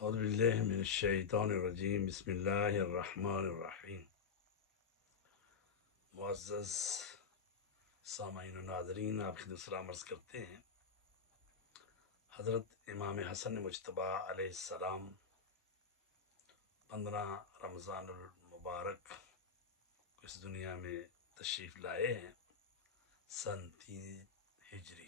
اعوذ باللہ من الشیطان الرجیم بسم اللہ الرحمن الرحیم۔ معزز سامعین و ناظرین، آپ خدمت سلام عرض کرتے ہیں۔ حضرت امام حسن مجتبیٰ علیہ السلام 15 رمضان المبارک اس دنیا میں تشریف لائے ہیں، سن 3 ہجری۔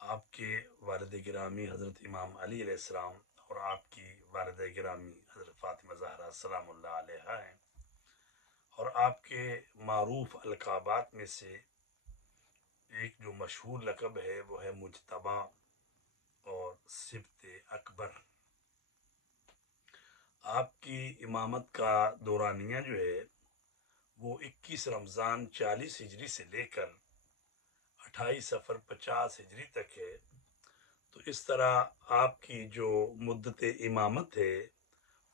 آپ کے والد گرامی حضرت امام علی علیہ السلام اور آپ کی والدہ گرامی حضرت فاطمہ زہرا سلام اللہ علیہا ہیں، اور آپ کے معروف القابات میں سے ایک جو مشہور لقب ہے وہ ہے مجتبی اور سبط اکبر۔ آپ کی امامت کا دورانیہ جو ہے وہ 21 رمضان 40 ہجری سے لے کر 28 صفر 50 ہجری تک ہے۔ تو اس طرح آپ کی جو مدت امامت ہے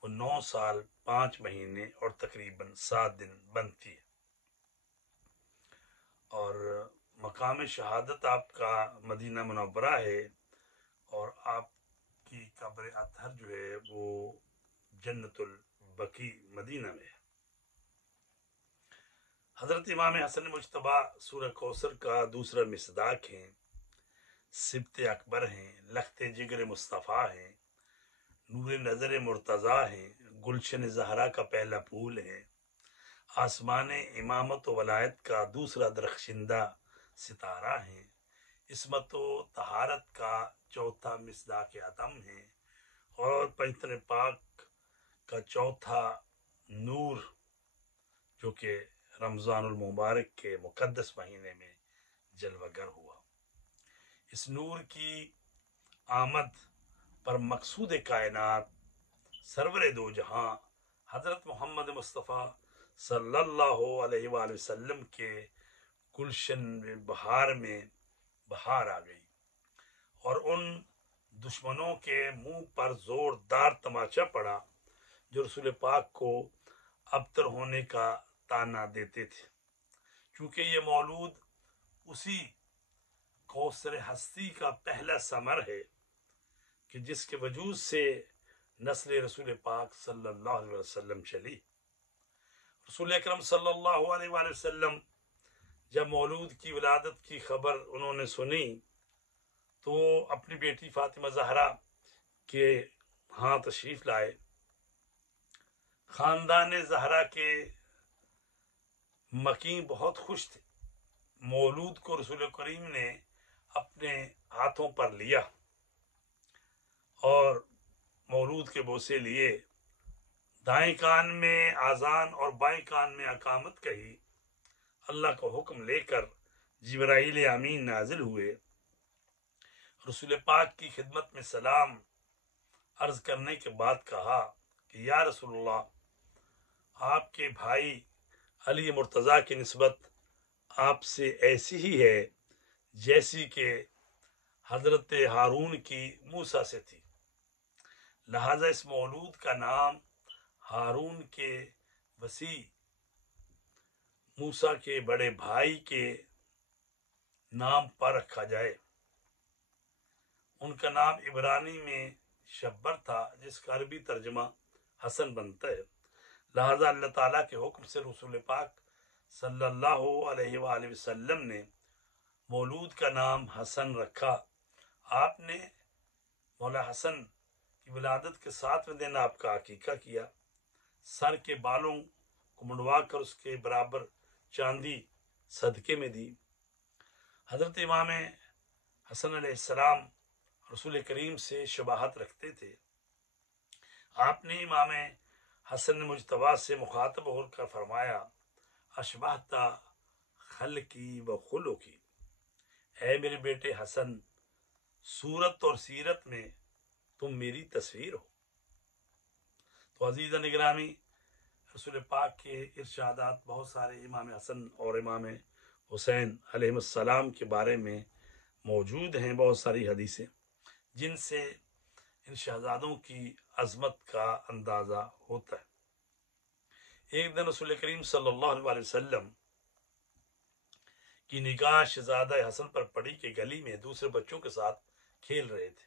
وہ 9 سال 5 مہینے اور تقریباً 7 دن بنتی ہے، اور مقام شہادت آپ کا مدینہ منورہ ہے، اور آپ کی قبر اطہر جو ہے وہ جنت البقیع مدینہ میں ہے۔ حضرت امام حسن مجتبیٰ سورہ کوثر کا دوسرا مصداق ہیں، سبط اکبر ہیں، لخت جگر مصطفیٰ ہیں، نور نظر مرتضیٰ ہیں، گلشن زہرا کا پہلا پھول ہیں، آسمان امامت و ولایت کا دوسرا درخشندہ ستارہ ہیں، عصمت و طہارت کا چوتھا مصداق عدم ہیں، اور پنجتن پاک کا چوتھا نور جو کہ رمضان المبارک کے مقدس مہینے میں جلوہ گر ہوا۔ اس نور کی آمد پر مقصود کائنات سرور دو جہاں حضرت محمد مصطفیٰ صلی اللہ علیہ وآلہ وسلم کے گلشن بہار میں بہار آ گئی، اور ان دشمنوں کے منہ پر زوردار تماچا پڑا جو رسول پاک کو ابتر ہونے کا تانا دیتے تھے، چونکہ یہ مولود اسی کوثر ہستی کا پہلا ثمر ہے کہ جس کے وجود سے نسل رسول پاک صلی اللہ علیہ وسلم چلی۔ رسول اکرم صلی اللہ علیہ وآلہ وسلم جب مولود کی ولادت کی خبر انہوں نے سنی تو اپنی بیٹی فاطمہ زہرا کے ہاں تشریف لائے۔ خاندان زہرا کے مکین بہت خوش تھے۔ مولود کو رسول کریم نے اپنے ہاتھوں پر لیا اور مولود کے بوسے لیے، دائیں کان میں آذان اور بائیں کان میں اقامت کہی، اللہ کا حکم لے کر جبرائیل امین نازل ہوئے۔ رسول پاک کی خدمت میں سلام عرض کرنے کے بعد کہا کہ یا رسول اللہ، آپ کے بھائی علی مرتضیٰ کی نسبت آپ سے ایسی ہی ہے جیسی کہ حضرت ہارون کی موسیٰ سے تھی، لہذا اس مولود کا نام ہارون کے وسیع موسیٰ کے بڑے بھائی کے نام پر رکھا جائے۔ ان کا نام عبرانی میں شبر تھا، جس کا عربی ترجمہ حسن بنتا ہے، لہذا اللہ تعالیٰ کے حکم سے رسول پاک صلی اللہ علیہ وآلہ وسلم نے مولود کا نام حسن رکھا۔ آپ نے مولا حسن کی ولادت کے 7ویں دن آپ کا عقیقہ کیا، سر کے بالوں کو منڈوا کر اس کے برابر چاندی صدقے میں دی۔ حضرت امام حسن علیہ السلام رسول کریم سے شباہت رکھتے تھے۔ آپ نے امام حسن مجتبیٰ سے مخاطب ہو کر فرمایا، اشبہت خلقی و خلقی، اے میرے بیٹے حسن، صورت اور سیرت میں تم میری تصویر ہو۔ تو عزیزان گرامی، رسول پاک کے ارشادات بہت سارے امام حسن اور امام حسین علیہ السلام کے بارے میں موجود ہیں، بہت ساری حدیثیں جن سے ان شہزادوں کی عظمت کا اندازہ ہوتا ہے۔ ایک دن رسول کریم صلی اللہ علیہ وسلم کی نگاہ شہزادہ حسن پر پڑی کہ گلی میں دوسرے بچوں کے ساتھ کھیل رہے تھے۔